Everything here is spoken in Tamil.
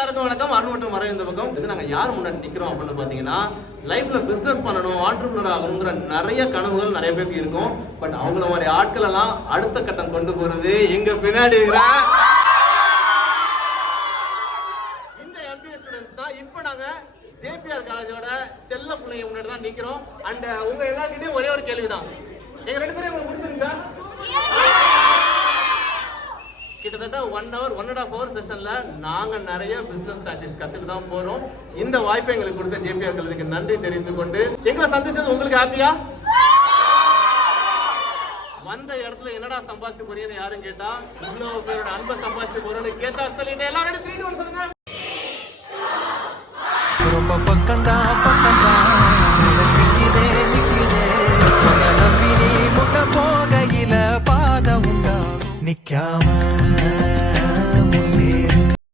எல்லாருக்கும் வணக்கம். அருண் மற்றும் மரம் இந்த பக்கம் இது நாங்கள் யார் முன்னாடி நிற்கிறோம் அப்படின்னு பார்த்தீங்கன்னா, லைஃப்ல பிஸ்னஸ் பண்ணணும், ஆண்டர்பிரினர் ஆகணுங்கிற நிறைய கனவுகள் நிறைய பேருக்கு இருக்கும். பட் அவங்கள மாதிரி ஆட்கள் எல்லாம் அடுத்த கட்டம் கொண்டு போறது எங்க பின்னாடி இருக்கிற இந்த MBA ஸ்டூடெண்ட்ஸ் தான். இப்போ நாங்க JPR காலேஜோட செல்ல பிள்ளைங்க முன்னாடி தான் நிற்கிறோம். அண்ட் உங்க எல்லாருக்கிட்டையும் ஒரே ஒரு கேள்விதான், எங்க 2 பேரும் உங்களுக்கு பிடிச்சிருந்துச்சா? கிட்டத்தட்ட 1 hour 1.5 hour செஷன்ல நாங்க நிறைய பிசினஸ் ஸ்ட்ராட்டஜிஸ் கத்துட்டு தான் போறோம். இந்த வாய்ப்பை எங்களுக்கு கொடுத்த JPR கல்லூரிக்கு நன்றி தெரிவித்துக் கொண்டு, எங்களை சந்திச்சது உங்களுக்கு ஹாப்பியா? வந்த இடத்துல என்னடா சம்பாதிச்சு போறீங்கன்னு யாரும் கேட்டா, இவ்வளவு பேரோட அன்பை சம்பாதிச்சு போறோம்னு கேட்டா சொல்லிட்டு எல்லாரும் 3 2 1 சொல்லுங்க. ரொம்ப பக்கம்தான் நிக்கிதே முட்ட போகையில பாத உண்டா நிக்காம